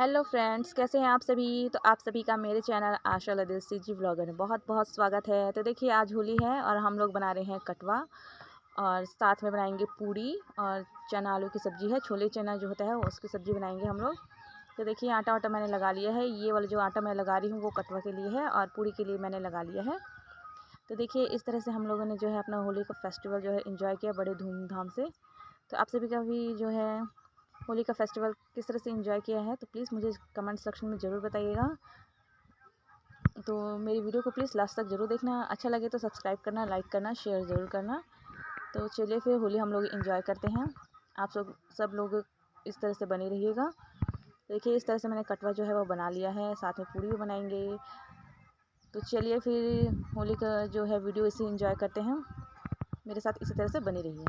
Hello friends, कैसे हैं आप सभी। तो आप सभी का मेरे चैनल आशा लदेसी जी व्लॉगर में बहुत बहुत स्वागत है। तो देखिए, आज होली है और हम लोग बना रहे हैं कटवा और साथ में बनाएंगे पूड़ी और चना आलू की सब्ज़ी है। छोले चना जो होता है उसकी सब्ज़ी बनाएंगे हम लोग। तो देखिए, आटा वाटा मैंने लगा लिया है। ये वाला जो आटा मैं लगा रही हूँ वो कटवा के लिए है और पूड़ी के लिए मैंने लगा लिया है। तो देखिए, इस तरह से हम लोगों ने जो है अपना होली का फेस्टिवल जो है एंजॉय किया बड़े धूमधाम से। तो आप सभी का भी जो है होली का फेस्टिवल किस तरह से एंजॉय किया है तो प्लीज़ मुझे कमेंट सेक्शन में ज़रूर बताइएगा। तो मेरी वीडियो को प्लीज़ लास्ट तक ज़रूर देखना। अच्छा लगे तो सब्सक्राइब करना, लाइक करना, शेयर ज़रूर करना। तो चलिए फिर होली हम लोग एंजॉय करते हैं। आप सब लोग इस तरह से बने रहिएगा। देखिए, इस तरह से मैंने कटवा जो है वो बना लिया है, साथ में पूड़ी भी बनाएंगे। तो चलिए फिर होली का जो है वीडियो इसे एंजॉय करते हैं। मेरे साथ इसी तरह से बने रहिए।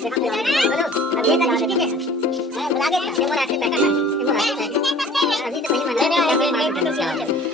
अभी तो वही मना